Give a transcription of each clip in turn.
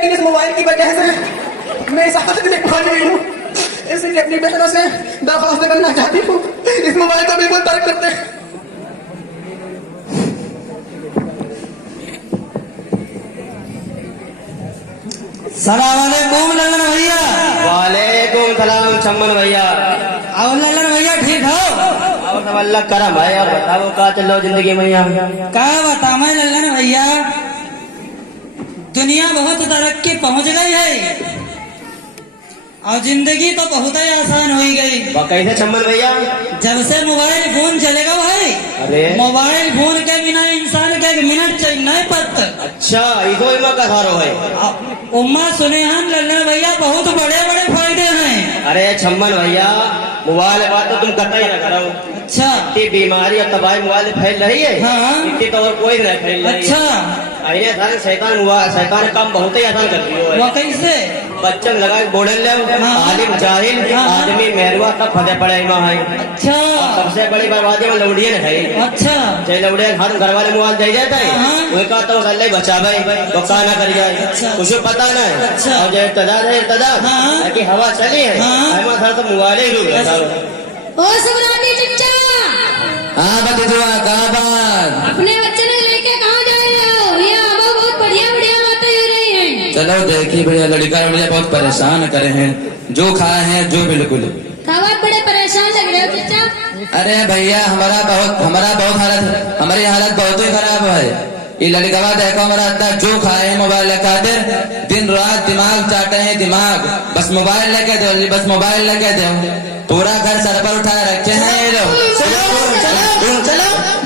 लेकिन इस मोबाइल की वजह से मैं इस हालत में पहुंच गई हूँ। इसलिए अपनी बहनों से दरख्वास्त करना चाहती हूँ, इस मोबाइल को बिल्कुल तर्क करते हैं। सलामुअलैकुम लल्लन भैया। वालेकुम सलाम चम्मन भैया। और लल्लन भैया ठीक हो? और सब अल्लाह करम है। और बताओ क्या चल रहा जिंदगी में यहाँ? क्या बताऊं मैं लल्लन भैया, दुनिया बहुत तरक्की पहुंच गई है और जिंदगी तो बहुत ही आसान हो गई। कैसे चम्मन भैया? जब से मोबाइल फोन चलेगा भाई, अरे मोबाइल फोन के बिना इंसान के एक मिनट नहीं पड़ता। अच्छा इसो इमा का सारो है। उम्मा सुने हम लल्लन भैया बहुत बड़े बड़े फायदे हैं। अरे चम्मन भैया मोबाइल बात तो तुम करता ही ना करो। अच्छा इतनी बीमारी और तबाही मोबाइल फैल रही है। हाँ। इतनी तो और कोई नहीं फैल रही है। अच्छा शैतान काम बहुत ही आसान कर दियो है। वो कैसे? बच्चन लगा बोले ले आलिम जाहिल आदमी मेहरवा सब फंसे पड़े है। अच्छा सबसे बड़ी बर्बादी में लौड़िए है। अच्छा चाहे लौड़िए हर घर वाले मोबाइल दे जाता है। वही कहा तो अल्लाह ही बचावे तो का ना कर जाए। अच्छा। कुछ पता नहीं। अच्छा। और जो इर्तदार है इर्तदार कि हवा चली है हमारे तो मोबाइल ही रुक गया। ओ सुबरानी चच्चा, हाँ बतुआ कहाँ बात? अपने बच्चे ने लेके कहाँ जा रहे हो? यहाँ बहुत बढ़िया बढ़िया बातें हो रही हैं। चलो देखिए भैया, लड़का मुझे बहुत परेशान करे हैं, जो खाए हैं जो बिल्कुल। आप बड़े परेशान लग रहे हो चच्चा। अरे भैया हमारी हालत बहुत ही खराब है। ये लड़का देखो हमारा अद्दा जो खाए हैं मोबाइल खातिर, दिन रात दिमाग चाटे हैं दिमाग, बस मोबाइल लेके दो, बस मोबाइल लेके दो, पूरा घर सर पर उठाए रखे हैं ये लोग। चलो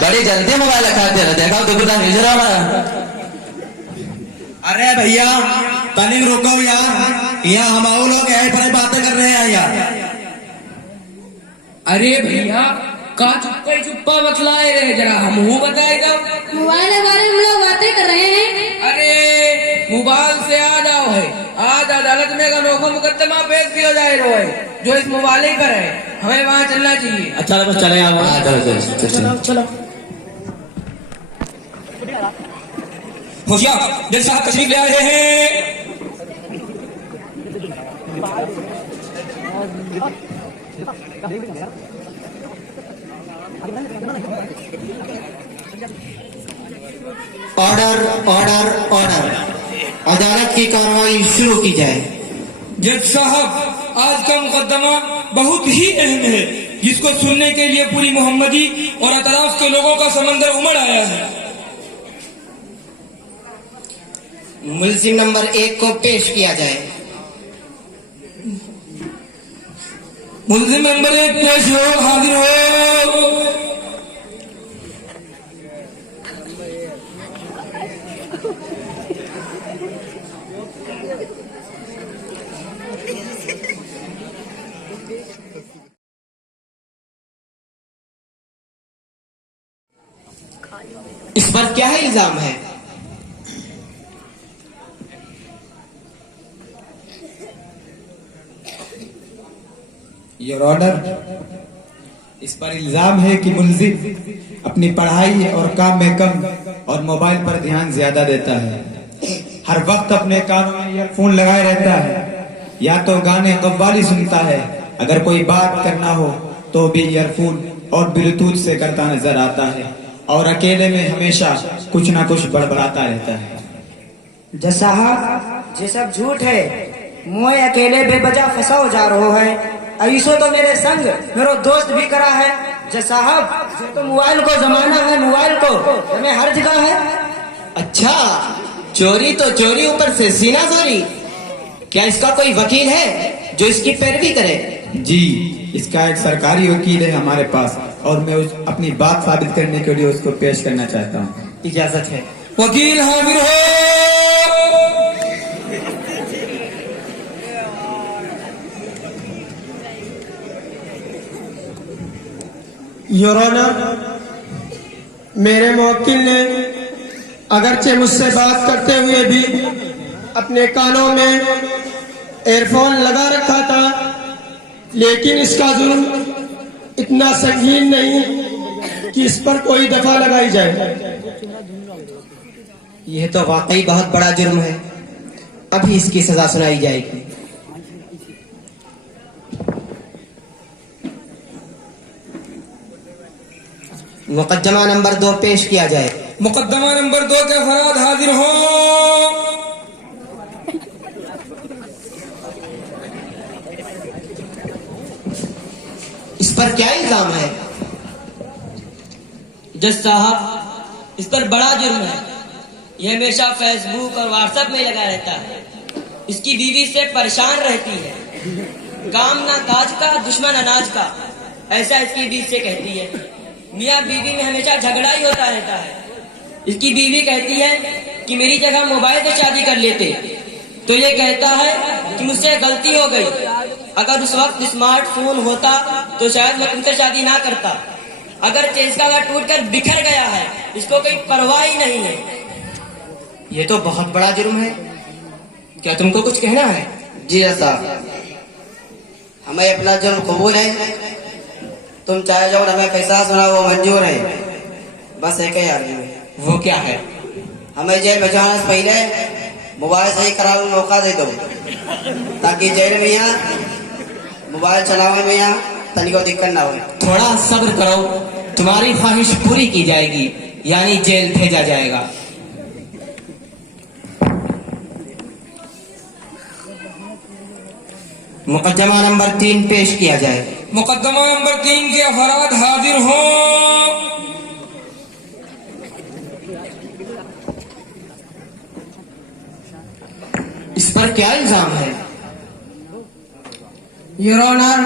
बड़ी जल्दी मोबाइल खाते हैं, देखो दुखदा हिजरा हमारा। अरे भैया तनिक रुको यार, यहाँ हम लोग यही पर बातें कर रहे हैं यार। अरे भैया का चुप्पा बतलाए रहे, जरा हम बताएगा। मोबाइल के बारे में हम लोग बातें कर रहे हैं। अरे मोबाइल से आ जाओ है, आज अदालत में एक अनोखा मुकदमा पेश किया जाए रहा है जो इस मोबाइल ही करे, हमें वहाँ चलना चाहिए। अच्छा बस चले आओ। चलो चलो होशिया जज साहब तशरीफ ले आ रहे हैं। ऑर्डर ऑर्डर ऑर्डर, अदालत की कार्रवाई शुरू की जाए। जज साहब आज का मुकदमा बहुत ही अहम है, जिसको सुनने के लिए पूरी मोहम्मदी और अतराफ के लोगों का समंदर उमड़ आया है। मुल्जिम नंबर 1 को पेश किया जाए। मुल्जिम नंबर 1 पेश हो, हाजिर हो। इस पर क्या है इल्जाम है? योर ऑर्डर, इस पर इल्जाम है कि मुल्जिम अपनी पढ़ाई और काम में कम और मोबाइल पर ध्यान ज्यादा देता है। हर वक्त अपने कानों में ईयरफोन लगाए रहता है, या तो गाने कव्वाली सुनता है, अगर कोई बात करना हो तो भी ईयरफोन और ब्लूटूथ से करता नजर आता है, और अकेले में हमेशा कुछ ना कुछ बड़बड़ाता रहता है। जज साहब ये सब झूठ है, मुझे अकेले बेवजह फंसाओ जा रहो है। ऐसो तो मेरे संग मेरे दोस्त भी करा है। जज साहब ये तो मोबाइल को जमाना है, मोबाइल को हमें हर जगह है। अच्छा चोरी तो चोरी, ऊपर से सीना चोरी। क्या इसका कोई वकील है जो इसकी पैरवी करे? जी इसका एक सरकारी वकील है हमारे पास, और मैं अपनी बात साबित करने के लिए उसको पेश करना चाहता हूँ। इजाजत है। वकील हाजिर हो। योर ऑनर, मेरे मुवक्किल ने अगरचे मुझसे बात करते हुए भी अपने कानों में एयरफोन लगा रखा था, लेकिन इसका जुर्म इतना संगीन नहीं कि इस पर कोई दफा लगाई जाए। यह तो वाकई बहुत बड़ा जुर्म है। अभी इसकी सजा सुनाई जाएगी। मुकदमा नंबर 2 पेश किया जाए। मुकदमा नंबर 2 के अफराद हाजिर हो। इस पर क्या इल्जाम है? जज साहब, इस पर बड़ा जुर्म है। यह हमेशा फेसबुक और व्हाट्सएप में लगा रहता है। इसकी बीवी से परेशान रहती है। काम ना काज का, दुश्मन अनाज का, ऐसा इसकी बीवी से कहती है। मियाँ बीवी में हमेशा झगड़ा ही होता रहता है। इसकी बीवी कहती है कि मेरी जगह मोबाइल से शादी कर लेते, तो ये कहता है कि मुझसे गलती हो गई। अगर उस वक्त स्मार्टफोन होता तो शायद मैं तुमसे शादी ना करता। अगर चेस्का का टूट कर बिखर गया है, इसको कोई परवाह ही नहीं है। ये तो बहुत बड़ा जुर्म है। क्या तुमको कुछ कहना है? जी साहब, हमें अपना जुर्म कबूल है। तुम चाहे जो हमें फैसला सुना वो मंजूर है। बस एक ही आर्मी है। वो क्या है? हमें जेल में जाने से पहले मोबाइल सही कराने का मौका दे दो, ताकि जेल में यहाँ मोबाइल चलाने में यहाँ तनिको दिक्कत ना हो। थोड़ा सब्र करो, तुम्हारी ख्वाहिश पूरी की जाएगी, यानी जेल भेजा जाएगा। मुकदमा नंबर 3 पेश किया जाए। मुकदमा नंबर 3 के अफराद हाजिर हो। इस पर क्या इल्जाम है? योर ऑनर,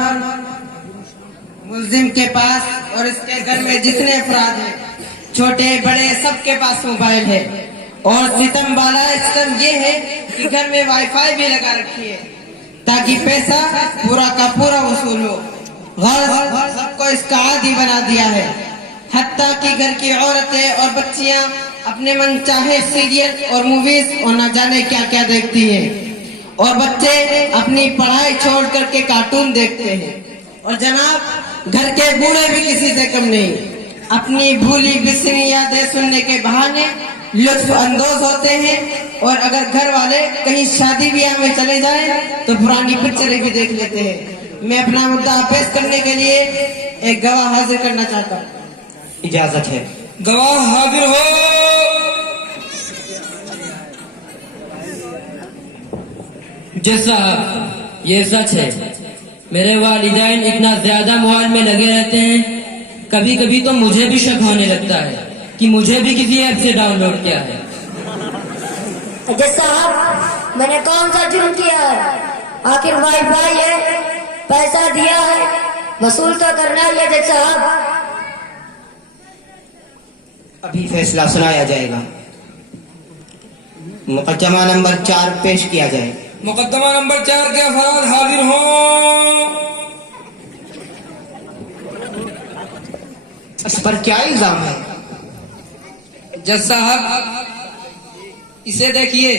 मुल्जिम के पास और इसके घर में जितने अफराद हैं, छोटे बड़े सबके पास मोबाइल है। और सितम वाला सितम ये है कि घर में वाईफाई भी लगा रखी है, ताकि पैसा पूरा का पूरा वसूल हो। गर्ज सबको इसका आदी बना दिया है। हत्ता कि घर की औरतें और बच्चियां अपने मन चाहे सीरियल और मूवीज और न जाने क्या क्या देखती हैं, और बच्चे अपनी पढ़ाई छोड़ करके कार्टून देखते हैं। और जनाब, घर के बूढ़े भी किसी से कम नहीं, अपनी भूली बिसरी यादें सुनने के बहाने लुत्फ अंदोज होते हैं। और अगर घर वाले कहीं शादी ब्याह में चले जाएं तो पुरानी पिक्चरें भी देख लेते हैं। मैं अपना मुद्दा पेश करने के लिए एक गवाह हाजिर करना चाहता हूँ। इजाजत है। गवाह हाजिर हो। जज साहब, ये सच है, मेरे वालिदैन इतना ज्यादा मोबाइल में लगे रहते हैं, कभी कभी तो मुझे भी शक होने लगता है कि मुझे भी किसी ऐप से डाउनलोड किया है। जज साहब, मैंने कौन सा जुर्म किया है? आखिर वाईफाई है, पैसा दिया है, वसूल तो करना ही है। जज साहब, अभी फैसला सुनाया जाएगा। मुकदमा नंबर 4 पेश किया जाए। मुकदमा नंबर 4 के अफराद हाजिर हो। इस पर क्या इल्जाम है? जज साहब, इसे देखिए,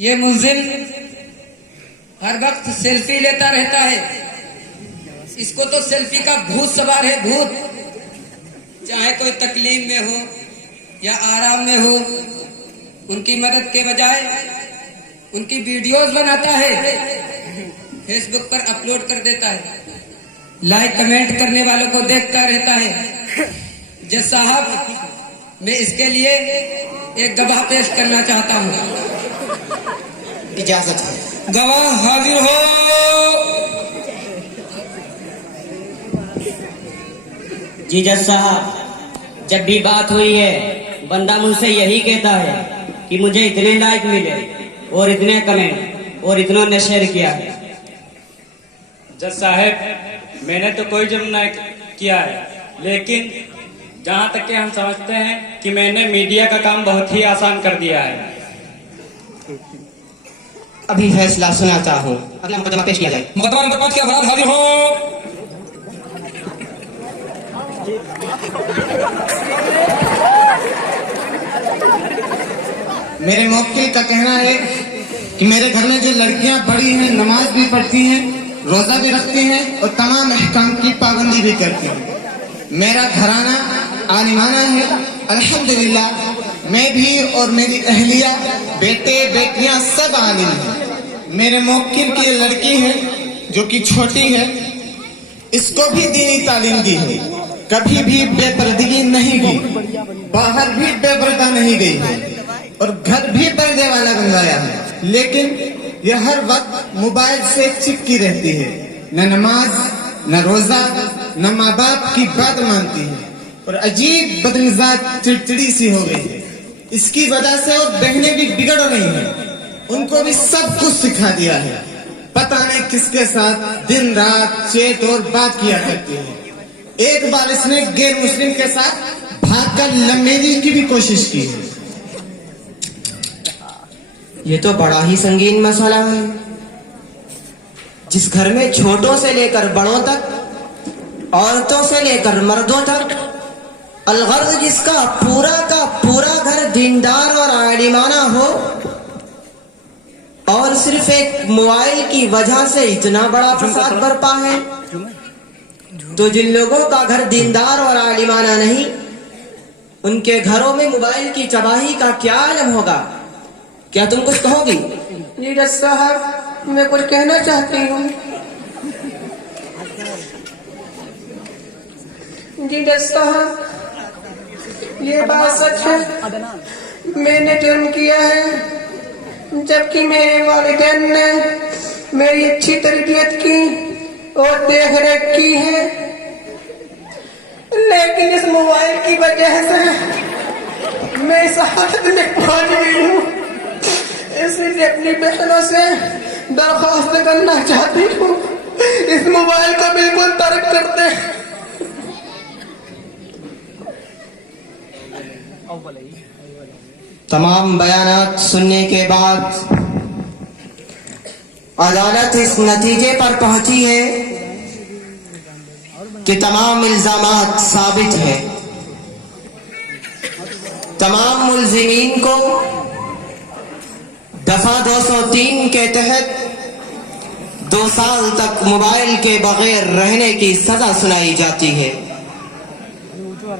ये मुल्जिम हर वक्त सेल्फी लेता रहता है। इसको तो सेल्फी का भूत सवार है, भूत। चाहे कोई तकलीफ में हो या आराम में हो, उनकी मदद के बजाय उनकी वीडियोस बनाता है, फेसबुक पर अपलोड कर देता है, लाइक कमेंट करने वालों को देखता रहता है। जज साहब, मैं इसके लिए एक गवाह पेश करना चाहता हूँ। इजाजत है। गवाह हाजिर हो। जी जज साहब, जब भी बात हुई है, बंदा मुझसे यही कहता है कि मुझे इतने लाइक मिले और इतने कमेंट और इतनों ने शेयर किया है। जज साहब, मैंने तो कोई जुर्म नहीं किया है, लेकिन जहाँ तक कि हम समझते हैं कि मैंने मीडिया का काम बहुत ही आसान कर दिया है। अभी फैसला सुनाता हूँ। अगला मुकदमा पेश किया जाए। मुकदमा नंबर 5 के अफराद हाजिर हो। मेरे मौकिल का कहना है कि मेरे घर में जो लड़कियां बड़ी हैं, नमाज भी पढ़ती हैं, रोजा भी रखती हैं और तमाम अहकाम की पाबंदी भी करती हैं। मेरा घराना आलिमाना है, अल्हम्दुलिल्लाह। मैं भी और मेरी अहलिया, बेटे बेटियां सब आलिम हैं। मेरे मुवक्किल की लड़की है जो कि छोटी है, इसको भी दीनी तालीम दी है, कभी भी बेपर्दगी नहीं की, बाहर भी बेपर्दा नहीं गई है और घर भी पर्दे वाला बनवाया है, लेकिन यह हर वक्त मोबाइल से चिपकी रहती है। न नमाज, न रोजा, न माँ बाप की बात मानती है और अजीब बदमिजाज चिड़चिड़ी सी हो गई है। इसकी वजह से और बहनें भी बिगड़ रही हैं, उनको भी सब कुछ सिखा दिया है। पता नहीं किसके साथ दिन रात चेट और बात किया करती है। एक बार इसने गैर मुस्लिम के साथ भागकर लम्बेली की भी कोशिश की है। ये तो बड़ा ही संगीन मसला है। जिस घर में छोटों से लेकर बड़ों तक, औरतों से लेकर मर्दों तक, अलगर्ज जिसका पूरा का पूरा घर दीनदार और आलिमाना हो, और सिर्फ एक मोबाइल की वजह से इतना बड़ा फसाद बरपा है, तो जिन लोगों का घर दीनदार और आलिमाना नहीं, उनके घरों में मोबाइल की तबाही का क्या आलम होगा? क्या तुम कुछ कहोगी? जी जज साहब, मैं कुछ कहना चाहती हूँ। जी जज साहब, ये बात सच है, मैंने जुर्म किया है, जबकि मेरे वालिदैन ने मेरी अच्छी तरबियत की और देख रेख की है, लेकिन इस मोबाइल की वजह से मैं इस हालत में पहुंच गई हूँ। इसलिए अपनी बहनों से दरख्वास्त करना चाहती हूँ, इस मोबाइल को बिल्कुल तर्क कर दे। तमाम बयानात सुनने के बाद अदालत इस नतीजे पर पहुंची है कि तमाम इल्जामात साबित है। तमाम मुल्जिमीन को दफा 203 के तहत 2 साल तक मोबाइल के बगैर रहने की सजा सुनाई जाती है,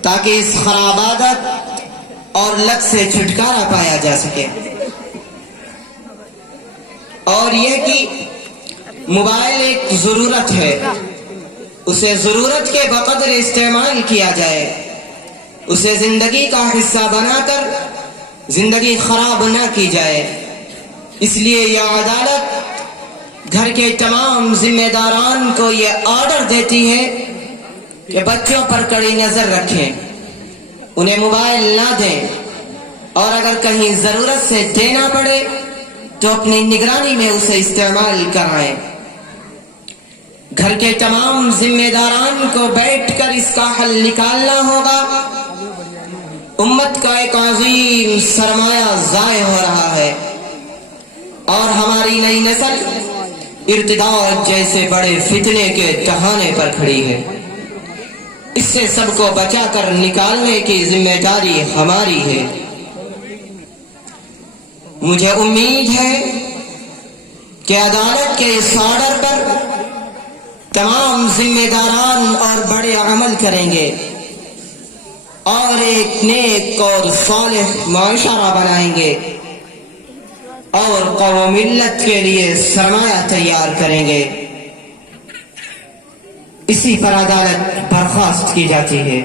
ताकि इस खराब आदत और लत से छुटकारा पाया जा सके। और यह कि मोबाइल एक जरूरत है, उसे जरूरत के बकदर इस्तेमाल किया जाए, उसे जिंदगी का हिस्सा बनाकर जिंदगी खराब न की जाए। इसलिए यह अदालत घर के तमाम जिम्मेदारान को यह ऑर्डर देती है कि बच्चों पर कड़ी नजर रखें, उन्हें मोबाइल ना दें, और अगर कहीं जरूरत से देना पड़े तो अपनी निगरानी में उसे इस्तेमाल कराएं। घर के तमाम जिम्मेदारान को बैठकर इसका हल निकालना होगा। उम्मत का एक अजीम सरमाया ज़ाय हो रहा है और हमारी नई नस्ल इर्तिदाद जैसे बड़े फितने के तहाने पर खड़ी है। इससे सबको बचाकर निकालने की जिम्मेदारी हमारी है। मुझे उम्मीद है कि अदालत के इस ऑर्डर पर तमाम जिम्मेदारान और बड़े अमल करेंगे और एक नेक और सालिह माशरा बनाएंगे और कौम मिल्लत के लिए सरमाया तैयार करेंगे। इसी पर अदालत बर्खास्त की जाती है।